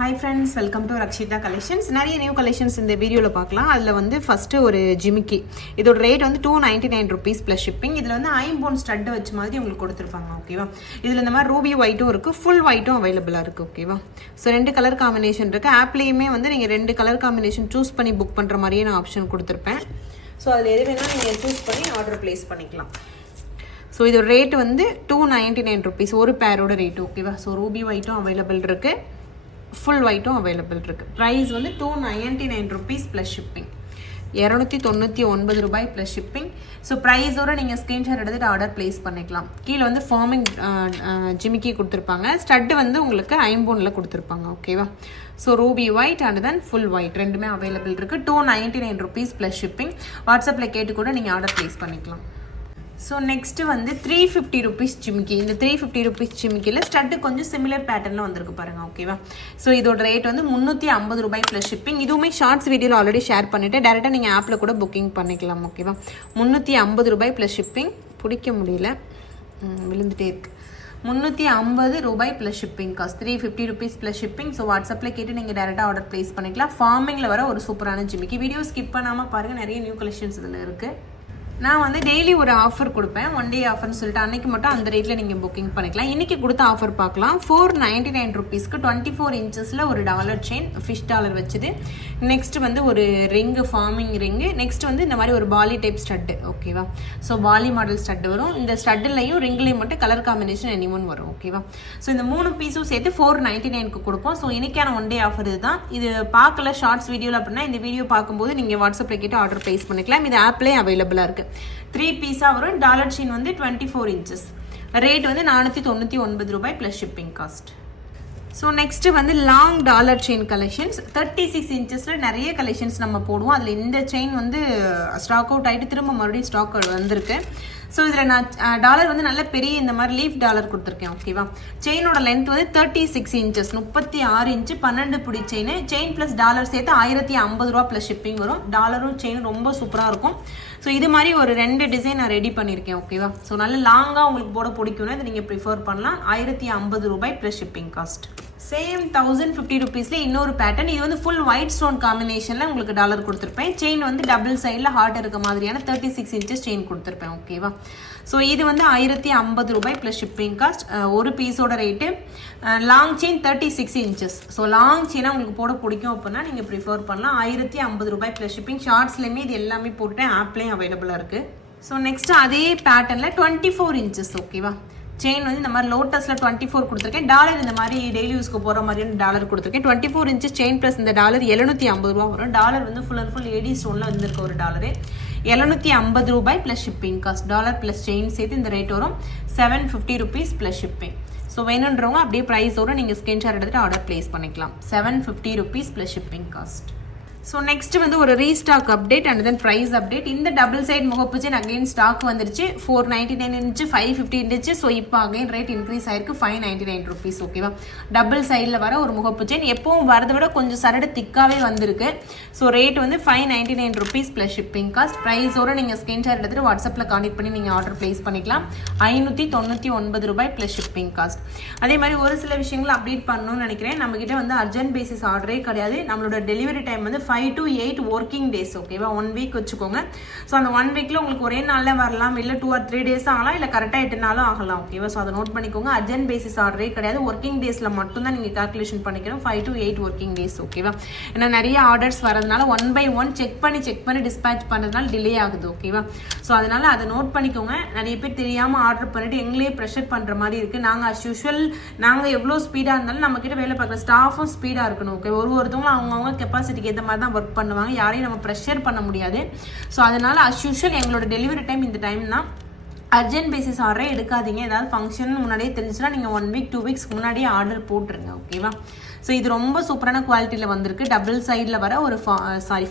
Hi friends, welcome to Rakshita Collections. நிறைய new collections இந்த வீடியோவில் பார்க்கலாம். அதில் வந்து ஃபஸ்ட்டு ஒரு ஜிமிக்கி, இதோட ரேட் வந்து $299 ப்ளஸ் ஷிப்பிங். இதில் வந்து ஐம்போன் ஸ்டட்டு வச்ச மாதிரி உங்களுக்கு கொடுத்துருப்பாங்க. ஓகேவா, இதில் இந்த மாதிரி ரூபி ஒயிட்டும் இருக்குது, ஃபுல் ஒயிட்டும் அவைலபிளாக இருக்குது. ஓகேவா, ஸோ 2 கலர் காம்பினேஷன் இருக்குது. ஆப்லேயுமே வந்து நீங்கள் 2 கலர் காம்பினேஷன் சூஸ் பண்ணி புக் பண்ணுற மாதிரியே நான் ஆப்ஷன் கொடுத்துருப்பேன். ஸோ அதில் எது வேணால் நீங்கள் சூஸ் பண்ணி ஆர்டர் ப்ளேஸ் பண்ணிக்கலாம். ஸோ இதோட ரேட் வந்து $299 ஒரு பேரோட ரேட்டு. ஓகேவா, ஸோ ரூபி ஒயிட்டும் அவைலபிள் இருக்குது, ஃபுல் ஒயிட்டும் அவைலபிள் இருக்குது. ப்ரைஸ் வந்து $299 plus shipping, $299 plus shipping. So ப்ரைஸோட நீங்கள் ஸ்க்ரீன்ஷாட் எடுத்துகிட்டு ஆர்டர் ப்ளேஸ் பண்ணிக்கலாம். கீழே வந்து ஃபார்மிங் ஜிமிக்கி கொடுத்துருப்பாங்க, ஸ்டட்டு வந்து உங்களுக்கு ஐம்போனில் கொடுத்துருப்பாங்க. ஓகேவா, so Ruby white and then full white ரெண்டுமே அவைலபிள் இருக்குது. $299 ப்ளஸ் ஷிப்பிங். வாட்ஸ்அப்பில் கேட்டு கூட நீங்கள் ஆர்டர் ப்ளேஸ் பண்ணிக்கலாம். ஸோ நெக்ஸ்ட்டு வந்து $350 ஜிமிக்கி. இந்த $350 ஜிமிக்கியில் ஸ்டட்டு கொஞ்சம் சிமிலர் பேட்டர்னில் வந்திருக்கு பாருங்கள். ஓகேவா, ஸோ இதோட ரேட் வந்து $350 ப்ளஸ் ஷிப்பிங். இதுவுமே ஷார்ட்ஸ் வீடியோவில் ஆல்ரெடி ஷேர் பண்ணிவிட்டு டேரெக்டாக நீங்கள் ஆப்பில் கூட புக்கிங் பண்ணிக்கலாம். ஓகேவா, $350 ப்ளஸ் ஷிப்பிங். பிடிக்க முடியல, விழுந்துட்டே இருக்குது. $350 plus shipping cost, $350 plus shipping. So வாட்ஸ்அப்பில் கேட்டு நீங்கள் டேரெக்டாக ஆர்டர் ப்ளேஸ் பண்ணிக்கலாம். ஃபார்மிங்கில் வர ஒரு சூப்பரான ஜிமிக்கி. வீடியோ ஸ்கிப் பண்ணாமல் பாருங்கள், நிறைய நியூ கலெக்ஷன்ஸ் இதில் இருக்குது. நான் வந்து டெய்லி ஒரு ஆஃபர் கொடுப்பேன், 1 டே ஆஃபர்னு சொல்லிட்டு அன்றைக்கி மட்டும் அந்த ரேட்டில் நீங்கள் புக்கிங் பண்ணிக்கலாம். இன்றைக்கி கொடுத்த ஆஃபர் பார்க்கலாம். $499 24 இன்ச்சஸில் ஒரு டாலர் செயின், ஃபிஷ் டாலர் வச்சுது. நெக்ஸ்ட் வந்து ஒரு ரிங்கு, ஃபார்மிங் ரிங்கு. நெக்ஸ்ட் வந்து இந்த மாதிரி ஒரு பாலி டைப் ஸ்டட்டு. ஓகேவா, ஸோ பாலி மாடல் ஸ்டட்டு வரும். இந்த ஸ்டட்டுலையும் ரிங்லையும் மட்டும் கலர் காம்பினேஷன் எனிமன் வரும். ஓகேவா, ஸோ இந்த 3 பீஸும் சேர்த்து $499 கொடுப்போம். ஸோ இன்றைக்கான 1 டே ஆஃபர் இதுதான். இது பார்க்கல ஷார்ட்ஸ் வீடியோவில் அப்படின்னா இந்த வீடியோ பார்க்கும்போது நீங்கள் வாட்ஸ்அப்பில் கேட்டு ஆர்டர் ப்ளேஸ் பண்ணிக்கலாம். இது ஆப்லேயே அவைலபிளாக இருக்குது. 3 பீஸாக வரும். டாலர் செயின் வந்து 24 இன்ச்சஸ். ரேட் வந்து $499 plus shipping cost. So next வந்து லாங் டாலர் செயின் கலெக்ஷன்ஸ். 36 இன்ச்சஸில் நிறைய கலெக்ஷன்ஸ் நம்ம போடுவோம். அதில் இந்த செயின் வந்து ஸ்டாக் அவுட் ஆகிட்டு திரும்ப மறுபடியும் ஸ்டாக் வந்திருக்கு. ஸோ இதில் நான் டாலர் வந்து நல்ல பெரிய இந்த மாதிரி லீஃப் டாலர் கொடுத்துருக்கேன். ஓகேவா, செயினோட லென்த் வந்து 36 இன்ச்சஸ், 36 இன்ச்சு, 12 பிடி செயின். செயின் ப்ளஸ் டாலர் சேர்த்து $1050 ப்ளஸ் ஷிப்பிங் வரும். டாலரும் செயின் ரொம்ப சூப்பராக இருக்கும். ஸோ இது மாதிரி ஒரு 2 டிசைன் நான் ரெடி பண்ணியிருக்கேன். ஓகேவா, ஸோ நல்ல லாங்காக உங்களுக்கு போட பிடிக்கும்னா இதை நீங்கள் ப்ரிஃபர் பண்ணலாம். $1050 ப்ளஸ் ஷிப்பிங் காஸ்ட். சேம் $1050 இன்னொரு பேட்டர்ன். இது வந்து ஃபுல் ஒயிட் ஸ்டோன் காம்பினேஷனில் உங்களுக்கு டாலர் கொடுத்துருப்பேன். செயின் வந்து டபுள் சைடில் ஹார்ட் இருக்க மாதிரியான 36 இன்ச்சஸ் செயின் கொடுத்துருப்பேன். ஓகேவா, ஸோ இது வந்து $1050 ப்ளஸ் ஷிப்பிங் காஸ்ட். ஒரு பீஸோட rate. Long chain 36 inches. So long செயினாக உங்களுக்கு போட பிடிக்கும் அப்படின்னா நீங்கள் ப்ரிஃபர் பண்ணலாம். $1050 ப்ளஸ் ஷிப்பிங். ஷார்ட்ஸ்லேயுமே இது எல்லாமே போட்டுட்டேன், ஆப்லேயும் அவைலபிளாக இருக்குது. ஸோ நெக்ஸ்ட் அதே பேட்டர்னில் 24 இன்ச்சஸ். ஓகேவா, செயின் வந்து இந்த மாதிரி லோட்டஸில் 24 கொடுத்துருக்கேன். டாலர் இந்த மாதிரி டெய்லி யூஸ்க்கு போகிற மாதிரியான டாலர் கொடுத்துருக்கேன். 24 இன்ச்சஸ் செயின் ப்ளஸ் இந்த டாலர் $750 வரும். டாலர் வந்து ஃபுல் அண்ட் ஃபுல் ஏடி ஸ்டோனில் வந்துருக்க ஒரு dollar. $750 plus shipping cost. Dollar plus chain சேர்த்து இந்த ரேட் வரும் $750 ப்ளஸ் ஷிப்பிங். ஸோ வேணுன்றவங்க அப்படியே ப்ரைஸோட நீங்கள் ஸ்க்ரீன்ஷாட் எடுத்துகிட்டு ஆர்டர் ப்ளேஸ் பண்ணிக்கலாம். $750 plus shipping cost. So next வந்து ஒரு restock update and then price update. இந்த டபுள் சைட் முகப்பு செயின் அகைன் ஸ்டாக் வந்துருச்சு. 499 இன்ச்சு, 550 இருந்துச்சு. ஸோ இப்போ அகைன் ரேட் இன்க்ரீஸ் ஆயிருக்கு, $599. ஓகேவா, டபுள் சைடில் வர ஒரு முகப்பு செயின். எப்பவும் வரதை விட கொஞ்சம் சரடு திக்காகவே வந்திருக்கு. ஸோ ரேட் வந்து $599 ப்ளஸ் ஷிப்பிங் காஸ்ட். ப்ரைஸோட நீங்கள் ஸ்க்ரீன்ஷாட் எடுத்துகிட்டு வாட்ஸ்அப்பில் கான்டெக்ட் பண்ணி நீங்கள் ஆர்டர் ப்ளேஸ் பண்ணிக்கலாம். $599 ப்ளஸ் ஷிப்பிங் காஸ்ட். அதே மாதிரி ஒரு சில விஷயங்கள் அப்டேட் பண்ணணும்னு நினைக்கிறேன். நம்மகிட்ட வந்து அர்ஜென்ட் பேசிஸ் ஆர்டரே கிடையாது. நம்மளோட டெலிவரி டைம் வந்து 5 to 8 ஒர்க்கிங் டேஸ். ஓகேவா, 1 வீக் வச்சுக்கோங்க. ஸோ அந்த 1 வீக்கில் உங்களுக்கு ஒரே நாளில் வரலாம், இல்லை 2 or 3 டேஸ் ஆகலாம், இல்லை கரெக்டாக 8 நாளும் ஆகலாம். ஓகேவா, ஸோ அதை நோட் பண்ணிக்கோங்க. அர்ஜென்ட் பேசிஸ் ஆர்டரே கிடையாது. ஒர்க்கிங் டேஸில் மட்டும்தான் நீங்கள் கால்குலேஷன் பண்ணிக்கணும். 5 to 8 ஒர்க்கிங் டேஸ். ஓகேவா, ஏன்னா நிறைய ஆர்டர்ஸ் வரதுனால 1 by 1 செக் பண்ணி டிஸ்பேச் பண்ணுறதுனால டிலே ஆகுது. ஓகேவா, ஸோ அதனால் அதை நோட் பண்ணிக்கோங்க. நிறைய பேர் தெரியாமல் ஆர்டர் பண்ணிவிட்டு எங்களே ப்ரெஷர் பண்ணுற மாதிரி இருக்குது. நாங்கள் அஸ் யூஷுவல் நாங்கள் எவ்வளோ ஸ்பீடாக இருந்தாலும் நம்மக்கிட்ட வேலை பார்க்குற ஸ்டாஃபும் ஸ்பீடாக இருக்கணும். ஓகே, ஒருத்தவங்களும் அவங்கவுங்க கெப்பாசிட்டிக்கு ஏற்ற மாதிரி தான் ஒர்க் பண்ணுவாங்க. யாரையும் நம்ம ப்ரெஷர் பண்ண முடியாது. ஸோ அதனால் அஸ் யூஷுவல் எங்களோட டெலிவரி டைம் இந்த டைம் தான். அர்ஜென்ட் பேசிஸ் ஆர்டரே எடுக்காதீங்க. ஏதாவது ஃபங்க்ஷன் முன்னாடியே தெரிஞ்சுன்னா நீங்கள் 1 வீக் 2 வீக்ஸ் முன்னாடியே ஆர்டர் போட்டுருங்க. ஓகேவா, ஸோ இது ரொம்ப சூப்பரான குவாலிட்டியில் வந்திருக்கு. டபுள் சைடில் வர ஒரு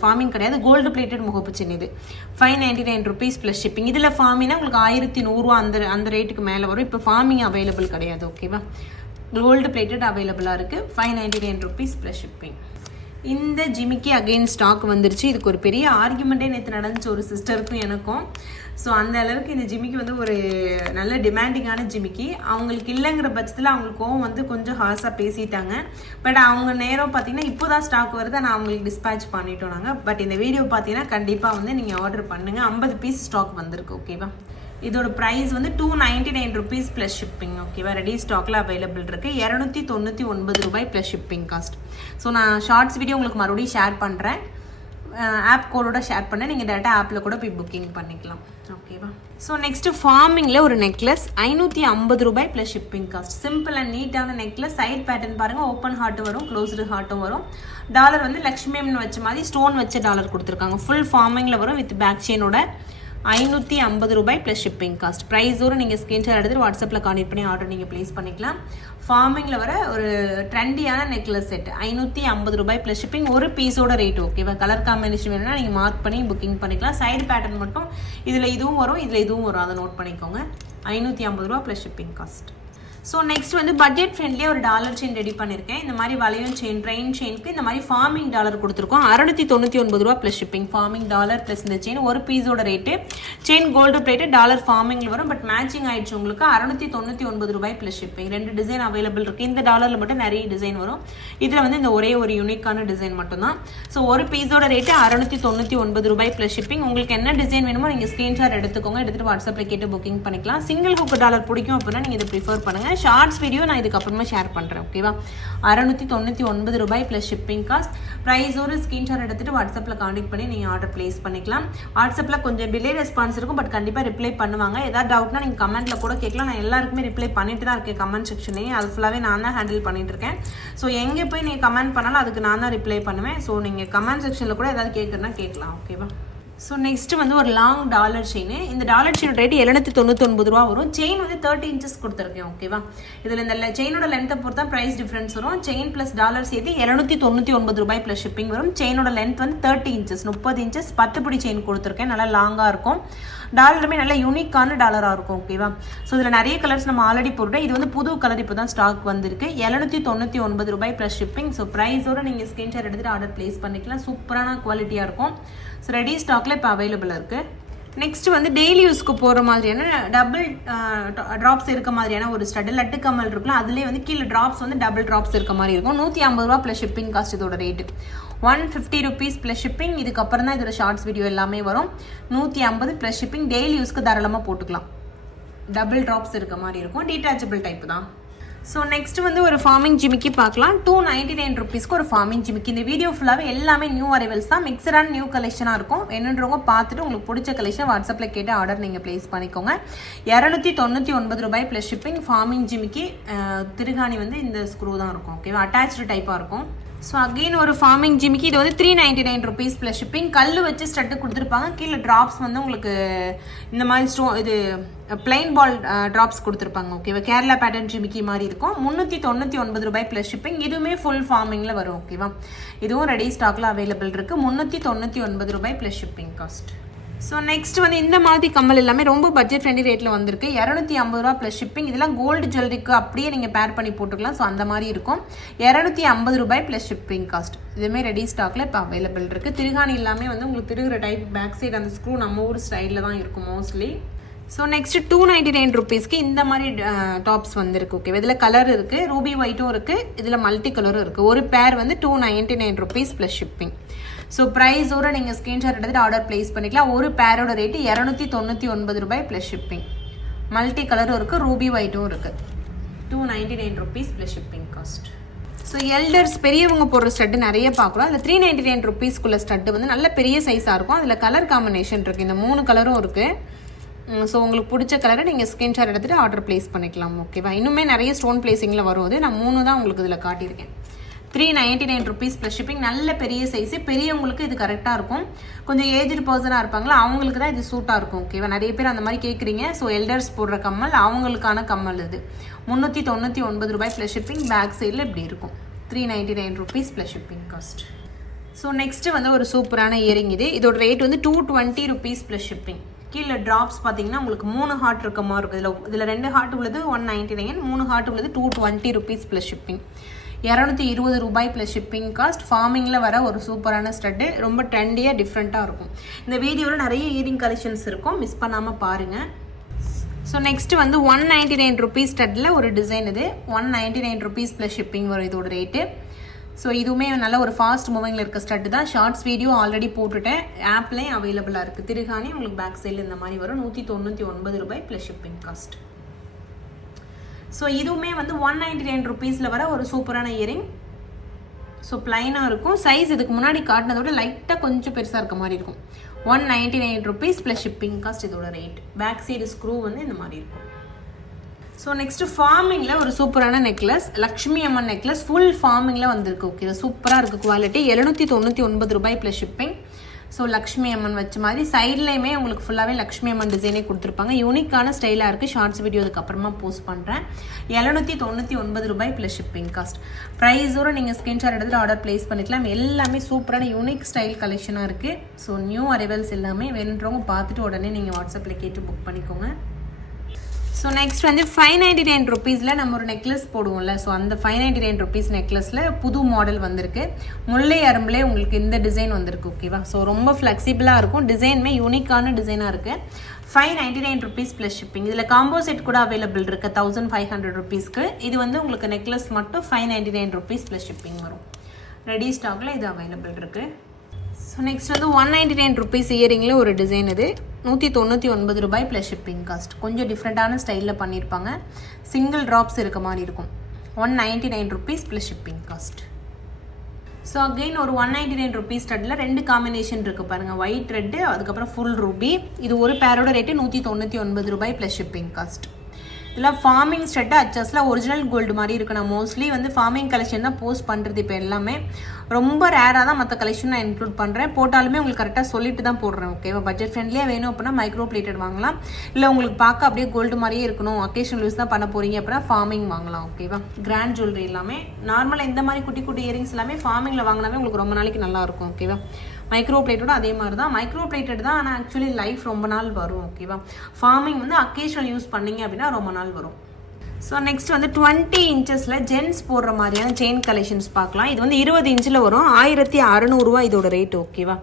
ஃபார்மிங் கிடையாது, கோல்டு பிளேட்டட் முகப்பு செயின். இது $599 ப்ளஸ் ஷிப்பிங். இதில் ஃபார்மிங்னா உங்களுக்கு $1100 அந்த ரேட்டுக்கு மேலே வரும். இப்போ ஃபார்மிங் அவைலபிள் கிடையாது. ஓகேவா, கோல்டு பிளேட்டட் அவைலபிளாக இருக்குது. $599 ப்ளஸ் ஷிப்பிங். இந்த ஜிமிக்கி அகைன் ஸ்டாக் வந்துருச்சு. இதுக்கு ஒரு பெரிய ஆர்குமெண்ட்டே நேற்று நடந்துச்சு ஒரு சிஸ்டருக்கும் எனக்கும். ஸோ அந்த அளவுக்கு இந்த ஜிமிக்கி வந்து ஒரு நல்ல டிமாண்டிங்கான ஜிமிக்கி. அவங்களுக்கு இல்லைங்கிற பட்சத்தில் அவங்களுக்கு கோவம் வந்து கொஞ்சம் ஹார்ஸாக பேசிட்டாங்க. பட் அவங்க நேரம் பார்த்தீங்கன்னா இப்போ தான் ஸ்டாக் வருது, நான் அவங்களுக்கு டிஸ்பேச் பண்ணிட்டோம் நாங்கள். பட் இந்த வீடியோ பார்த்தீங்கன்னா கண்டிப்பாக வந்து நீங்கள் ஆர்டர் பண்ணுங்கள். 50 பீஸ் ஸ்டாக் வந்திருக்கு. ஓகேவா? இதோட ப்ரைஸ் வந்து 299 rupees ப்ளஸ் ஷிப்பிங். ஓகேவா? ரெடி ஸ்டாக்கில் அவைலபிள் இருக்குது. 299 ரூபாய் ப்ளஸ் ஷிப்பிங் காஸ்ட். ஸோ நான் ஷார்ட்ஸ் வீடியோ உங்களுக்கு மறுபடியும் ஷேர் பண்ணுறேன். ஆப் கோடோட ஷேர் பண்ண நீங்கள் டேரெக்டாக ஆப்பில் கூட போய் புக்கிங் பண்ணிக்கலாம். ஓகேவா? ஸோ நெக்ஸ்ட்டு ஃபார்மிங்கில் ஒரு நெக்லஸ் 550 ரூபாய் plus shipping cost. Simple and நீட்டான நெக்லஸ். சைட் பேட்டர்ன் பாருங்கள், ஓப்பன் ஹார்ட் வரும், க்ளோஸ்டு ஹார்ட்டும் வரும். டாலர் வந்து லக்ஷ்மி அம்மன் வச்ச மாதிரி ஸ்டோன் வச்ச டாலர் கொடுத்துருக்காங்க. ஃபுல் ஃபார்மிங்கில் வரும் வித் பேக் செயினோட. 550 ரூபாய் ப்ளஸ் ஷிப்பிங் காஸ்ட். ப்ரைஸோடு நீங்கள் ஸ்க்ரீன்ஷாட் எடுத்துட்டு வாட்ஸ்அப்பில் கான்டெக்ட் பண்ணி ஆர்டர் நீங்கள் ப்ளேஸ் பண்ணிக்கலாம். ஃபார்மிங்கில் வர ஒரு ட்ரெண்டியான நெக்லஸ் செட் 550 ரூபாய் ப்ளஸ் ஷிப்பிங். ஒரு பீஸோட ரேட். ஓகேவா? கலர் காம்பினேஷன் வேணும்னா நீங்கள் மார்க் பண்ணி புக்கிங் பண்ணிக்கலாம். சைடு பேட்டர்ன் மட்டும் இதில் இதுவும் வரும், இதில் இதுவும் வரும், அதை நோட் பண்ணிக்கோங்க. 550 ரூபா plus shipping cost. So next வந்து பட்ஜெட் ஃப்ரெண்ட்லியாக ஒரு டாலர் செயின் ரெடி பண்ணியிருக்கேன். இந்த மாதிரி வளையம் செயின், ட்ரெயின் செயினுக்கு இந்த மாதிரி ஃபார்மிங் டாலர் கொடுத்துருக்கோம். 699 ரூபா plus shipping. Forming dollar plus இந்த செயின் ஒரு பீஸோட ரேட்டு. செயின் கோல்டு பிளேட்டு, டாலர் ஃபார்மிங்கில் வரும். பட் மேட்சிங் ஆயிடுச்சு உங்களுக்கு. 699 ரூபாய் ப்ளஸ் ஷிப்பிங். 2 டிசைன் அவைலபிள் இருக்குது. இந்த டாலரில் மட்டும் நிறைய டிசைன் வரும். இதில் வந்து இந்த ஒரே ஒரு யூனிக்கான டிசைன் மட்டும்தான். ஸோ ஒரு பீஸோட ரேட்டு 699 ரூபாய் ப்ளஸ் ஷிப்பிங். உங்களுக்கு என்ன டிசைன் வேணுமோ நீங்கள் ஸ்க்ரீன்ஷாட் எடுத்துக்கோங்க. எடுத்துகிட்டு வாட்ஸ்அப்பில் கேட்டு புக்கிங் பண்ணிக்கலாம். சிங்கிள் ஹுக் டாலர் பிடிக்கும் அப்படின்னா நீங்கள் இதை ப்ரிஃபர் பண்ணுங்கள். ஷார்ட்ஸ் வீடியோ நான் இதுக்கப்புறமா ஷேர் பண்ணுறேன். ஓகேவா? 699 ரூபாய் ப்ளஸ் ஷிப்பிங் காஸ்ட். ப்ரைஸோட ஸ்க்ரீன்ஷாட் எடுத்துகிட்டு வாட்ஸ்அப்பில் கான்டெக்ட் பண்ணி நீங்கள் ஆர்டர் ப்ளேஸ் பண்ணிக்கலாம். வாட்ஸ்அப்பில் கொஞ்சம் டிலே ரெஸ்பான்ஸ் இருக்கும், பட் கண்டிப்பாக ரிப்ளை பண்ணுவாங்க. ஏதாவது டவுட்னா நீங்கள் கமெண்ட்டில் கூட கேட்கலாம். நான் எல்லாருக்குமே ரிப்ளை பண்ணிட்டு தான் இருக்கேன் கமெண்ட் செக்ஷன்லேயே. அது ஃபுல்லாகவே நான் தான் ஹேண்டில் பண்ணிட்டு இருக்கேன். ஸோ எங்கே போய் நீங்கள் கமெண்ட் பண்ணாலும் அதுக்கு நான் தான் ரிப்ளை பண்ணுவேன். ஸோ நீங்கள் கமெண்ட் செக்ஷனில் கூட ஏதாவது கேட்குறதுனா கேட்கலாம். ஓகேவா? ஸோ நெக்ஸ்ட் வந்து ஒரு லாங் டாலர் செயின். இந்த டாலர் செயின் ரேட் 799 ரூபா வரும். செயின் வந்து 30 inches கொடுத்துருக்கேன். ஓகேவா? இதில் இந்த செயினோட லென்த்தை பொறுத்தா ப்ரைஸ் டிஃப்ரென்ஸ் வரும். செயின் ப்ளஸ் டாலர் சேர்த்து 799 ரூபாய் ப்ளஸ் ஷிப்பிங் வரும். செயினோட லென்த் வந்து 30 inches, 30 inches 10 பிடி செயின் கொடுத்துருக்கேன். நல்லா லாங்காக இருக்கும். டாலருமே நல்ல யூனிக்கான டாலராக இருக்கும். ஓகேவா? ஸோ இதில் நிறைய கலர்ஸ் நம்ம ஆல்ரெடி போட்டோம். இது வந்து புது கலர் இப்போ தான் ஸ்டாக் வந்திருக்கு. 799 ரூபாய் ப்ளஸ் ஷிப்பிங். ஸோ ப்ரைஸோட நீங்கள் ஸ்க்ரீன்ஷாட் எடுத்துகிட்டு ஆர்டர் ப்ளேஸ் பண்ணிக்கலாம். சூப்பரான குவாலிட்டியாக இருக்கும். ஸோ ரெடி ஸ்டாக்கில் இப்போ அவைலபிளாக இருக்குது. நெக்ஸ்ட் வந்து டெய்லி யூஸ்க்கு போகிற மாதிரியான டபுள் ட்ராப்ஸ் இருக்க மாதிரியான ஒரு ஸ்டட் லட்டு கமல் இருக்குல்ல, அதுலேயே வந்து கீழே ட்ராப்ஸ் வந்து டபுள் ட்ராப்ஸ் இருக்க மாதிரி இருக்கும். 150 ரூபா ப்ளஸ் ஷிப்பிங் காஸ்ட். இதோட ரேட்டு 150 rupees ப்ளஸ் ஷிப்பிங். இதுக்கப்புறம் தான் இதோட ஷார்ட்ஸ் வீடியோ எல்லாமே வரும். 150 ப்ளஸ் ஷிப்பிங். டெய்லி யூஸ்க்கு தாராளமாக போட்டுக்கலாம். டபுள் ட்ராப்ஸ் இருக்க மாதிரி இருக்கும். டீட்டாச்சபிள் டைப் தான். ஸோ நெக்ஸ்ட் வந்து ஒரு ஃபார்மிங் ஜிமிக்கி பார்க்கலாம். 299 rupeesக்கு ஒரு ஃபார்மிங் ஜிமிக்கி. இந்த வீடியோ ஃபுல்லாகவே எல்லாமே நியூ அரைவல்ஸ் தான். மிக்சடான நியூ கலெக்ஷனாக இருக்கும். வேணுன்றவங்க பார்த்துட்டு உங்களுக்கு பிடிச்ச கலெக்ஷன் வாட்ஸ்அப்பில் கேட்டு ஆர்டர் நீங்கள் ப்ளேஸ் பண்ணிக்கோங்க. 299 ரூபாய் ப்ளஸ் ஷிப்பிங். ஃபார்மிங் ஜிமிக்கி. திருகாணி வந்து இந்த ஸ்க்ரூ தான் இருக்கும். ஓகேவா? அட்டாச்சு டைப்பாக இருக்கும். ஸோ அகெயின் ஒரு ஃபார்மிங் ஜிமிக்கி. இது வந்து 399 rupees ப்ளஸ் ஷிப்பிங். கல் வச்சு ஸ்டட்டு கொடுத்துருப்பாங்க. கீழே ட்ராப்ஸ் வந்து உங்களுக்கு இந்த மாதிரி இது பிளைன் பால் ட்ராப்ஸ் கொடுத்துருப்பாங்க. ஓகேவா? கேரளா பேட்டர்ன் ஜிமிக்கி மாதிரி இருக்கும். 399 ரூபாய் ப்ளஸ் ஷிப்பிங். இதுவுமே ஃபுல் ஃபார்மிங்கில் வரும். ஓகேவா? இதுவும் ரெடி ஸ்டாக்கில் அவைலபிள் இருக்குது. 399 ரூபாய் plus shipping cost. So next வந்து இந்த மாதிரி கம்மல் எல்லாமே ரொம்ப பட்ஜெட் ஃப்ரெண்ட்லி ரேட்டில் வந்திருக்கு. 250 ரூபா ப்ளஸ் ஷிப்பிங். இதெல்லாம் கோல்டு ஜுவல்லரிக்கு அப்படியே நீங்கள் பேர் பண்ணி போட்டுக்கலாம். ஸோ அந்த மாதிரி இருக்கும். 250 ரூபாய் ப்ளஸ் ஷிப்பிங் காஸ்ட். இதுவுமே ரெடி ஸ்டாக்கில் இப்போ அவைலபிள் இருக்குது. திருகாணி எல்லாமே வந்து உங்களுக்கு திருகிற டைப் பேக் சைடு அந்த ஸ்க்ரூ நம்ம ஊர் ஸ்டைலில் தான் இருக்கும் மோஸ்ட்லி. ஸோ நெக்ஸ்ட் 299 rupeesக்கு இந்த மாதிரி டாப்ஸ் வந்துருக்கு. ஓகே, இதில் கலர் இருக்குது, ரூபி ஒயிட்டும் இருக்குது, இதில் மல்டி கலரும் இருக்குது. ஒரு பேர் வந்து 299 rupees ப்ளஸ் ஷிப்பிங். ஸோ ப்ரைஸோட நீங்கள் ஸ்க்ரீன்ஷாட் எடுத்துகிட்டு ஆர்டர் ப்ளேஸ் பண்ணிக்கலாம். ஒரு பேரோட ரேட்டு 299 ரூபாய் ப்ளஸ் ஷிப்பிங். மல்டி கலரும் இருக்குது, ரூபி ஒயிட்டும் இருக்குது. 299 rupees plus shipping cost. So elders பெரியவங்க போடுற ஸ்டட்டு நிறைய பார்க்குறோம். அதில் 399 rupeesக்குள்ள ஸ்டட்டு வந்து நல்ல பெரிய சைஸாக இருக்கும். அதில் கலர் காம்பினேஷன் இருக்குது, இந்த 3 கலரும் இருக்குது. ஸோ உங்களுக்கு பிடிச்ச கலரை நீங்கள் ஸ்க்ரீன்ஷாட் எடுத்துகிட்டு ஆர்டர் ப்ளேஸ் பண்ணிக்கலாம். ஓகேவா? இன்னுமே நிறைய ஸ்டோன் பிளேசிங்கில் வரும். நான் 3 தான் உங்களுக்கு இதில் காட்டியிருக்கேன். 399 rupees ப்ளஸ் ஷிப்பிங். நல்ல பெரிய சைஸு, பெரியவங்களுக்கு இது கரெக்டாக இருக்கும். கொஞ்சம் ஏஜ்டு பர்சனாக இருப்பாங்களா, அவங்களுக்கு தான் இது சூட்டாக இருக்கும். ஓகேவா? நிறைய பேர் அந்த மாதிரி கேட்குறீங்க. ஸோ எல்டர்ஸ் போடுற கம்மல், அவங்களுக்கான கம்மல் இது. 399 ரூபாய் ப்ளஸ் ஷிப்பிங். பேக் சைடில் இப்படி இருக்கும். 399 rupees plus shipping cost. So next வந்து ஒரு சூப்பரான இயரிங் இது. இதோட ரேட் வந்து 220 rupees ப்ளஸ் ஷிப்பிங். கீழே ட்ராப்ஸ் பார்த்தீங்கன்னா உங்களுக்கு 3 ஹார்ட் இருக்க மாதிரி இருக்கும். இதில் 2 ஹார்ட் உள்ளது 199, 3 ஹார்ட் உள்ளது 220 rupees ப்ளஸ் ஷிப்பிங். 220 ரூபாய் ப்ளஸ் ஷிப்பிங் காஸ்ட். ஃபார்மிங்கில் வர ஒரு சூப்பரான ஸ்டட்டு, ரொம்ப ட்ரெண்டியாக டிஃப்ரெண்ட்டாக இருக்கும். இந்த வீடியோவில் நிறைய இயரிங் கலெக்ஷன்ஸ் இருக்கும், மிஸ் பண்ணாமல் பாருங்கள். ஸோ நெக்ஸ்ட் வந்து 199 ருபீஸ் ஸ்டட்டில் ஒரு டிசைன். இது 199 ருபீஸ் ப்ளஸ் ஷிப்பிங் வரும் இதோட ரேட்டு. ஸோ இதுவுமே நல்ல ஒரு ஃபாஸ்ட் மூவிங்கில் இருக்க ஸ்டட்டு தான். ஷார்ட்ஸ் வீடியோ ஆல்ரெடி போட்டுட்டேன், ஆப்லேயும் அவைலபிளாக இருக்குது. திருகாணி உங்களுக்கு பேக் சைடில் இந்த மாதிரி வரும். 199 ரூபாய் ப்ளஸ் ஷிப்பிங் காஸ்ட். ஸோ இதுவுமே வந்து 199 ருபீஸில் வர ஒரு சூப்பரான இயரிங். ஸோ பிளைனாக இருக்கும். சைஸ் இதுக்கு முன்னாடி காட்டினதோட லைட்டாக கொஞ்சம் பெருசாக இருக்க மாதிரி இருக்கும். 199 ருபீஸ் ப்ளஸ் ஷிப்பிங் காஸ்ட் இதோட ரேட். பேக் சைடு ஸ்க்ரூ வந்து இந்த மாதிரி இருக்கும். ஸோ நெக்ஸ்ட் ஃபார்மிங்கில் ஒரு சூப்பரான நெக்லஸ், லக்ஷ்மி அம்மன் நெக்லஸ், ஃபுல் ஃபார்மிங்கில் வந்திருக்கு. ஓகே, சூப்பராக இருக்குது குவாலிட்டி. 799 ரூபாய் ப்ளஸ் ஷிப்பிங். ஸோ லக்ஷ்மி அம்மன் வச்ச மாதிரி சைட்லேயுமே உங்களுக்கு ஃபுல்லாகவே லக்ஷ்மி அம்மன் டிசைனே கொடுத்துருப்பாங்க. யூனிக்கான ஸ்டைலாக இருக்குது. ஷார்ட்ஸ் வீடியோ அதுக்கப்புறமா போஸ்ட் பண்ணுறேன். 799 ரூபாய் ப்ளஸ் ஷிப்பிங் காஸ்ட். ப்ரைஸோடு நீங்கள் ஸ்கிரீன்ஷாட் எடுத்துகிட்டு ஆர்டர் ப்ளேஸ் பண்ணிக்கலாம். எல்லாமே சூப்பரான யூனிக் ஸ்டைல் கலெக்ஷனாக இருக்குது. ஸோ நியூ அரைவல்ஸ் எல்லாமே வேணுன்றவங்க பார்த்துட்டு உடனே நீங்கள் வாட்ஸ்அப்பில் கேட்டு புக் பண்ணிக்கோங்க. ஸோ நெக்ஸ்ட் வந்து 599 ருபீஸில் நம்ம ஒரு நெக்லஸ் போடுவோம்ல, ஸோ அந்த 599 ருபீஸ் நெக்லஸில் புது மாடல் வந்திருக்கு. முல்லை அரும்புலே உங்களுக்கு இந்த டிசைன் வந்திருக்கு. ஓகேவா, ஸோ ரொம்ப ஃப்ளெக்சிபிளாக இருக்கும். டிசைனுமே யூனிக்கான டிசைனாக இருக்குது. 599 ருபீஸ் ப்ளஸ் ஷிப்பிங். இதில் காம்போ செட் கூட அவைலபிள் இருக்குது 1500 ருபீஸ்க்கு. இது வந்து உங்களுக்கு நெக்லஸ் மட்டும் 599 ருபீஸ் ப்ளஸ் ஷிப்பிங் வரும். ரெடி ஸ்டாக்ல இது அவைலபிள் இருக்குது. ஸோ நெக்ஸ்ட் வந்து 199 ருபீஸ் இயரிங்கில் ஒரு டிசைன். இது 199 ரூபாய் ப்ளஸ் ஷிப்பிங் காஸ்ட். கொஞ்சம் டிஃப்ரெண்ட்டான ஸ்டைலில் பண்ணியிருப்பாங்க. சிங்கிள் ட்ராப்ஸ் இருக்க மாதிரி இருக்கும். 199 rupees plus shipping cost. So again ஒரு 199 ருபீஸ் ஸ்டட்டில் 2 காம்பினேஷன் இருக்குது பாருங்கள். ஒயிட் ரெட்டு, அதுக்கப்புறம் ஃபுல் ரூபி. இது ஒரு பேரோட ரேட்டு 199 ரூபாய் ப்ளஸ் ஷிப்பிங் காஸ்ட். இதில் ஃபார்மிங் ஸ்டெட்டு அச்சஸில் ஒரிஜினல் கோல்டு மாதிரி இருக்கு. நான் மோஸ்ட்லி வந்து ஃபார்மிங் கலெக்ஷன் தான் போஸ்ட் பண்ணுறது. இப்போ எல்லாமே ரொம்ப ரேராக தான் மற்ற கலெக்ஷன் நான் இன்க்ளூட் பண்ணுறேன். போட்டாலுமே உங்களுக்கு கரெக்டாக சொல்லிட்டு தான் போடுறேன். ஓகேவா, பட்ஜெட் ஃப்ரெண்ட்லியாக வேணும் அப்படின்னா மைக்ரோ பிளேட்டட் வாங்கலாம். இல்லை உங்களுக்கு பார்க்க அப்படியே கோல்டு மாதிரியே இருக்கணும், அக்கேஷனல் யூஸ் தான் பண்ண போகிறீங்க அப்படின்னா ஃபார்மிங் வாங்கலாம். ஓகேவா, கிராண்ட் ஜுவல்லரி எல்லாமே நார்மலாக இந்த மாதிரி குட்டி குட்டி இயரிங்ஸ் எல்லாமே ஃபார்மிங்கில் வாங்கினாவே உங்களுக்கு ரொம்ப நாளைக்கு நல்லாயிருக்கும். ஓகேவா, மைக்ரோ பிளேட்டோட அதே மாதிரி தான். மைக்ரோ பிளேட்டட் தான், ஆனால் ஆக்சுவலி லைஃப் ரொம்ப நாள் வரும். ஓகேவா, ஃபார்மிங் வந்து அக்கேஷனல் யூஸ் பண்ணீங்க அப்படின்னா ரொம்ப நாள் வரும். ஸோ நெக்ஸ்ட் வந்து 20 இன்ச்சஸில் ஜென்ஸ் போடுற மாதிரியான செயின் கலெக்ஷன்ஸ் பார்க்கலாம். இது வந்து 20 இன்ச்சில் வரும். 1600 ரூபா இதோட ரேட். ஓகேவா,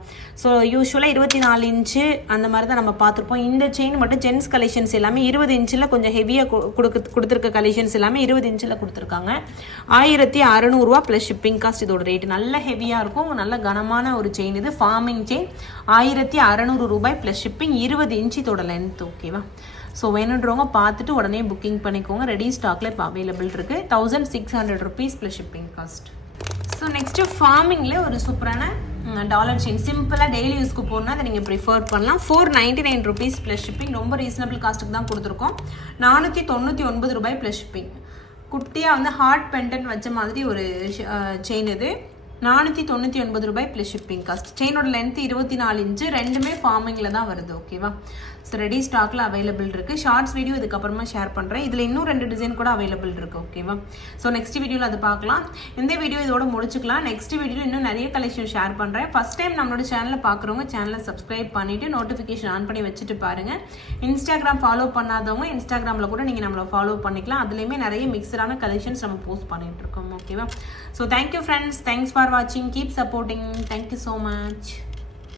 ஸோ யூஸ்வலாக 24 இன்ச்சு அந்த மாதிரி தான் நம்ம பார்த்துருப்போம். இந்த செயின் மட்டும் ஜென்ஸ் கலெக்ஷன்ஸ் எல்லாமே 20 இன்ச்சில் கொஞ்சம் ஹெவியாக கொடுத்துருக்க கலெக்ஷன்ஸ் எல்லாமே 20 இன்ச்சில் கொடுத்துருக்காங்க. 1600 ரூபா ப்ளஸ் ஷிப்பிங் காஸ்ட் இதோட ரேட். நல்ல ஹெவியாக இருக்கும், நல்ல கனமான ஒரு செயின். இது ஃபார்மிங் செயின். 1600 ரூபாய் ப்ளஸ் ஷிப்பிங். 20 இன்ச்சு இதோட லென்த். ஓகேவா, ஸோ வேணுன்றவங்க பார்த்துட்டு உடனே புக்கிங் பண்ணிக்கோங்க. ரெடி ஸ்டாக்ல இப்போ அவைலபிள் இருக்குது. 1600 rupees plus shipping cost. So next ஃபார்மிங்கில் ஒரு சூப்பரான டாலர் செயின். சிம்பிளாக டெய்லி யூஸ்க்கு போகணுன்னா அதை நீங்கள் ப்ரிஃபர் பண்ணலாம். 499 ருபீஸ் ப்ளஸ் ஷிப்பிங். ரொம்ப ரீசனபிள் காஸ்ட்டுக்கு தான் கொடுத்துருக்கோம். 499 ரூபாய் ப்ளஸ் ஷிப்பிங். குட்டியாக வந்து ஹார்ட் பெண்டன்ட் வச்ச மாதிரி ஒரு செயின். இது 499 ரூபாய் ப்ளஸ் ஷிப்பிங் காஸ்ட். செயினோட லென்த் 24 இன்ச்சு. ரெண்டுமே ஃபார்மிங்கில் தான் வருது. ஓகேவா, ஸோ ரெடி ஸ்டாக்ல அவைலபிள் இருக்குது. ஷார்ட்ஸ் வீடியோ இதுக்கப்புறமா ஷேர் பண்ணுறேன். இதில் இன்னும் 2 டிசைன் கூட அவைலபிள் இருக்குது. ஓகேவா, ஸோ நெக்ஸ்ட் வீடியோவில் அது பார்க்கலாம். இந்த வீடியோ இதோட முடிச்சுக்கலாம். நெக்ஸ்ட் வீடியோவில் இன்னும் நிறைய கலெக்ஷன் ஷேர் பண்ணுறேன். ஃபஸ்ட் டைம் நம்மளோட சேனலை பார்க்குறவங்க சேனலை சப்ஸ்கிரைப் பண்ணிவிட்டு நோட்டிஃபிகேஷன் ஆன் பண்ணி வச்சுட்டு பாருங்கள். இன்ஸ்டாகிராம் ஃபாலோ பண்ணாதவங்க இன்ஸ்டாகிராமில் கூட நீங்கள் நம்மளை ஃபாலோ பண்ணிக்கலாம். அதுலேயுமே நிறைய மிக்சடான கலெக்ஷன்ஸ் நம்ம போஸ்ட் பண்ணிட்டு இருக்கோம். ஓகேவா, so thank you friends. Thanks for வாட்சிங். Keep supporting. Thank you so much.